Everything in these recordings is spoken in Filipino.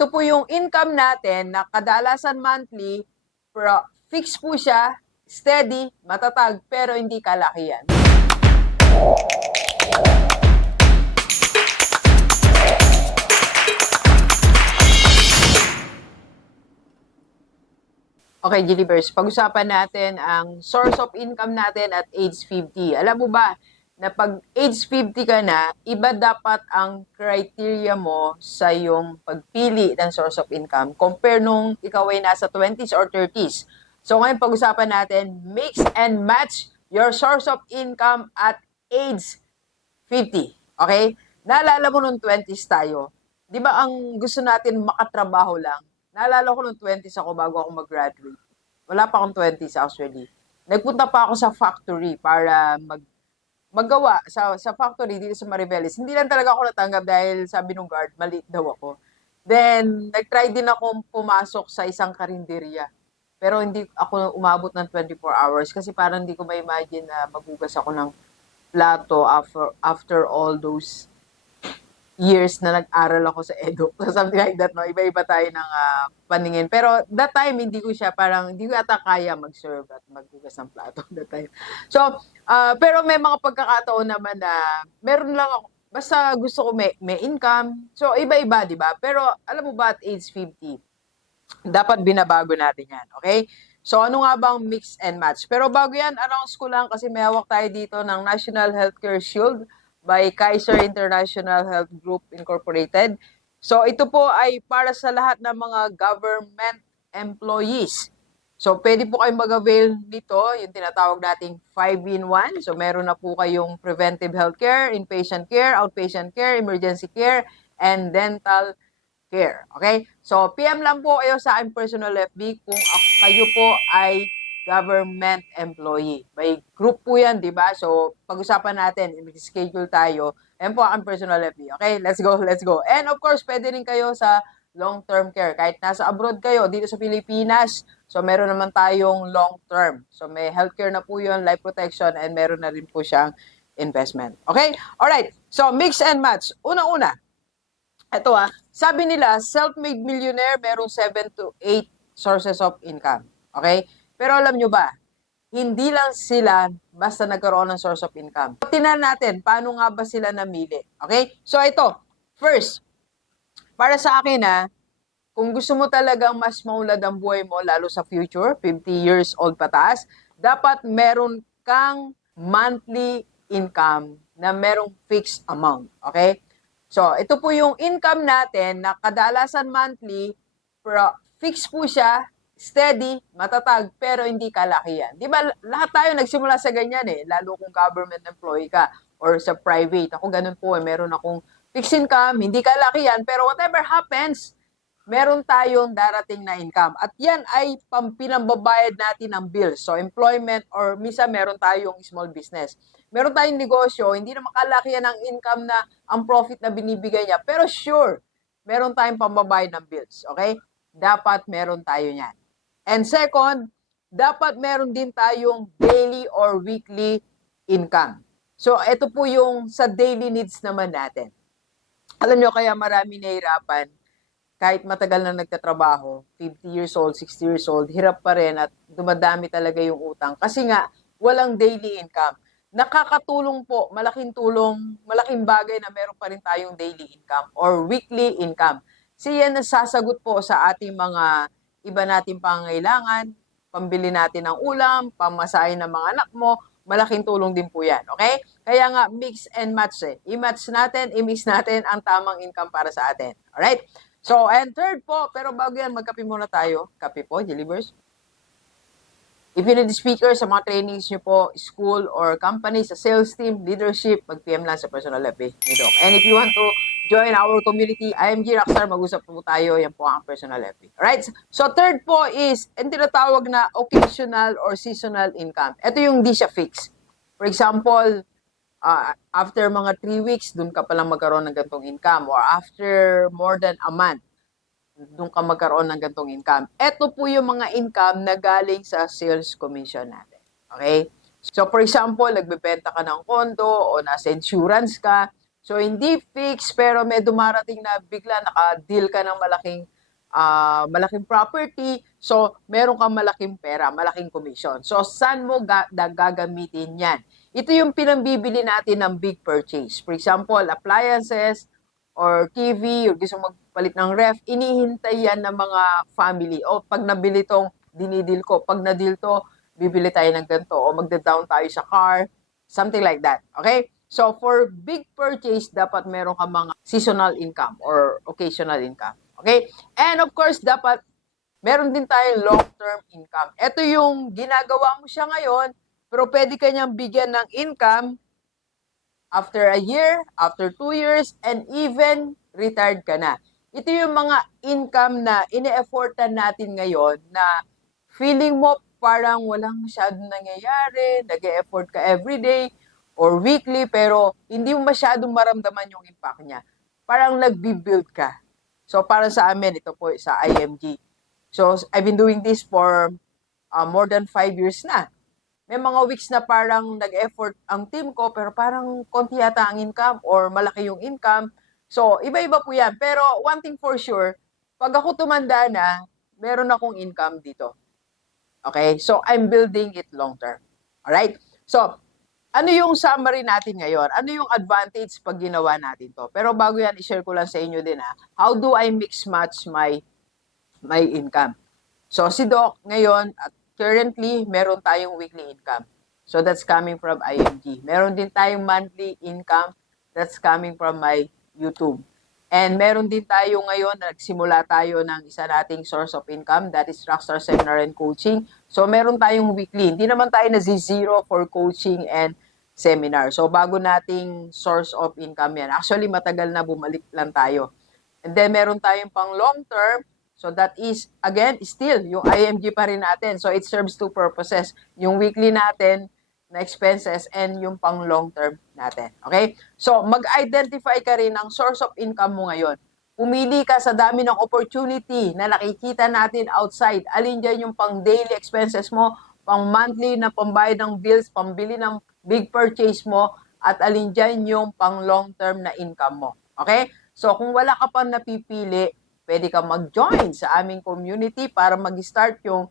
ito po yung income natin na kadalasan monthly, pero fix po siya, steady, matatag, pero hindi kalakihan. Okay, Gilibers, pag-usapan natin ang source of income natin at age 50. Alam mo ba na pag age 50 ka na, iba dapat ang criteria mo sa yung pagpili ng source of income compare nung ikaw ay nasa 20s or 30s. So ngayon pag-usapan natin, mix and match your source of income at age 50. Okay? Naalala mo nung 20s tayo, di ba ang gusto natin makatrabaho lang? Naalala ko nung 20s ako bago ako mag-graduate. Wala pa akong 20s actually. Nagpunta pa ako sa factory para mag magawa sa sa factory dito sa Mariveles. Hindi lang talaga ako natanggap dahil sabi nung guard, maliit daw ako. Then, nag-try din akong pumasok sa isang karinderya. Pero hindi ako umabot ng 24 hours kasi parang hindi ko ma-imagine na magugas ako ng plato after after all those years na nag-aral ako sa edu. Something like that, no? Iba-iba tayo ng ah, paningin. Pero that time, hindi ko siya parang, hindi ko ata kaya mag-serve at maghugas ng plato that time. So, ah, pero may mga pagkakataon naman na meron lang ako, basta gusto ko may, may income. So, iba-iba, di ba? Pero alam mo ba at age 50, dapat binabago natin yan, okay? So, ano nga bang mix and match? Pero bago yan, announce ko lang kasi may hawak tayo dito ng National Healthcare Shield by Kaiser International Health Group Incorporated. So, ito po ay para sa lahat ng mga government employees. So, pwede po kayong mag-avail nito, yung tinatawag nating 5-in-1. So, meron na po kayong preventive healthcare, inpatient care, outpatient care, emergency care, and dental care. Okay? So, PM lang po kayo sa aking personal FB kung kayo po ay government employee. May group po yan, di ba? So, pag-usapan natin, i-schedule tayo. Ayan po ang personal FB. Okay? Let's go, let's go. And of course, pwede rin kayo sa long-term care. Kahit nasa abroad kayo, dito sa Pilipinas, so meron naman tayong long-term. So, may healthcare na po yun, life protection, and meron na rin po siyang investment. Okay? Alright. So, mix and match. Una-una, ito ah, sabi nila, self-made millionaire, merong 7 to 8 sources of income. Okay? Pero alam nyo ba, hindi lang sila basta nagkaroon ng source of income. Tingnan natin, paano nga ba sila namili? Okay? So ito, first, para sa akin ah, kung gusto mo talagang mas maulad ang buhay mo, lalo sa future, 50 years old pataas, dapat meron kang monthly income na merong fixed amount. Okay? So, ito po yung income natin na kadalasan monthly, pero fixed po siya, steady, matatag, pero hindi kalakihan. Di ba, lahat tayo nagsimula sa ganyan eh, lalo kung government employee ka or sa private. Ako ganun po eh, meron akong fixed income, hindi kalakihan, pero whatever happens, meron tayong darating na income. At yan ay pampinambabayad natin ng bills. So, employment or misa meron tayong small business. Meron tayong negosyo, hindi na makalakihan ang income na ang profit na binibigay niya. Pero sure, meron tayong pambabayad ng bills. Okay? Dapat meron tayo niyan. And second, dapat meron din tayong daily or weekly income. So, ito po yung sa daily needs naman natin. Alam nyo, kaya marami nahihirapan kahit matagal na nagtatrabaho, 50 years old, 60 years old, hirap pa rin at dumadami talaga yung utang. Kasi nga, walang daily income. Nakakatulong po, malaking tulong, malaking bagay na meron pa rin tayong daily income or weekly income. Kasi yan ang sasagot po sa ating mga iba nating pangangailangan, pambili natin ng ulam, pamasahin ng mga anak mo, malaking tulong din po yan. Okay? Kaya nga, mix and match eh. I-match natin, i-mix natin ang tamang income para sa atin. Alright? So, and third po, pero bago yan, magkape muna tayo. Kape po, Jelibers. If you need speaker sa mga trainings nyo po, school or company, sa sales team, leadership, mag-PM lang sa personal FB ni Doc. And if you want to join our community, IMG Rockstar, mag-usap po tayo. Yan po ang personal FB. Alright? So, third po is, ang tinatawag na occasional or seasonal income. Ito yung di siya fix. For example, uh, after mga 3 weeks, dun ka palang magkaroon ng gantong income. Or after more than a month, dun ka magkaroon ng gantong income. Ito po yung mga income na galing sa sales commission natin. Okay? So, for example, nagbebenta ka ng kondo o nasa insurance ka, So, hindi fix, pero may dumarating na bigla naka-deal ka ng malaking ah, malaking property. So, meron kang malaking pera, malaking commission. So, saan mo ga- gagamitin yan? Ito yung pinambibili natin ng big purchase. For example, appliances or TV, or gusto magpalit ng ref, inihintay yan ng mga family. O, pag nabili tong dinidil ko, pag nadil to, bibili tayo ng ganito. O, magda-down tayo sa car. Something like that. Okay? So, for big purchase, dapat meron ka mga seasonal income or occasional income. Okay? And of course, dapat meron din tayong long-term income. Ito yung ginagawa mo siya ngayon, pero pwede ka niyang bigyan ng income after a year, after two years, and even retired ka na. Ito yung mga income na ine-effortan natin ngayon na feeling mo parang walang masyadong nangyayari, nag effort ka everyday or weekly, pero hindi mo masyadong maramdaman yung impact niya. Parang nagbi-build ka. So, para sa amin, ito po sa IMG. So, I've been doing this for uh, more than five years na. May mga weeks na parang nag-effort ang team ko, pero parang konti yata ang income or malaki yung income. So, iba-iba po yan. Pero one thing for sure, pag ako tumanda na, meron akong income dito. Okay? So, I'm building it long term. Alright? So, ano yung summary natin ngayon? Ano yung advantage pag ginawa natin to? Pero bago yan, i-share ko lang sa inyo din ha. How do I mix match my my income? So, si Doc ngayon, at currently, meron tayong weekly income. So, that's coming from IMG. Meron din tayong monthly income. That's coming from my YouTube. And meron din tayo ngayon, nagsimula tayo ng isa nating source of income, that is Rockstar Seminar and Coaching. So, meron tayong weekly. Hindi naman tayo na zero for coaching and seminar. So, bago nating source of income yan. Actually, matagal na bumalik lang tayo. And then, meron tayong pang long term. So, that is, again, still, yung IMG pa rin natin. So, it serves two purposes. Yung weekly natin, na expenses and yung pang long term natin. Okay? So, mag-identify ka rin ng source of income mo ngayon. Pumili ka sa dami ng opportunity na nakikita natin outside. Alin dyan yung pang daily expenses mo, pang monthly na pambayad ng bills, pambili ng big purchase mo, at alin dyan yung pang long term na income mo. Okay? So, kung wala ka pang napipili, pwede ka mag-join sa aming community para mag-start yung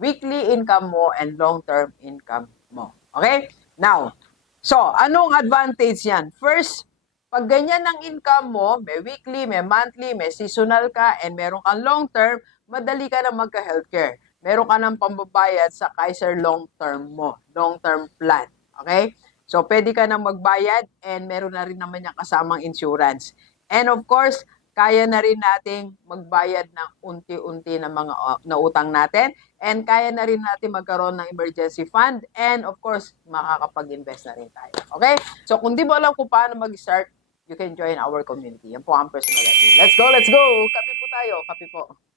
weekly income mo and long-term income mo. Okay? Now, so, anong advantage yan? First, pag ganyan ang income mo, may weekly, may monthly, may seasonal ka, and meron kang long-term, madali ka na magka-healthcare. Meron ka ng pambabayad sa Kaiser long-term mo, long-term plan. Okay? So, pwede ka na magbayad and meron na rin naman yung kasamang insurance. And of course, kaya na rin nating magbayad ng unti-unti ng mga uh, na utang natin and kaya na rin natin magkaroon ng emergency fund and of course, makakapag-invest na rin tayo. Okay? So, kung di mo alam kung paano mag-start, you can join our community. Yan po ang personality. Let's go, let's go! Kape po tayo. Kape po.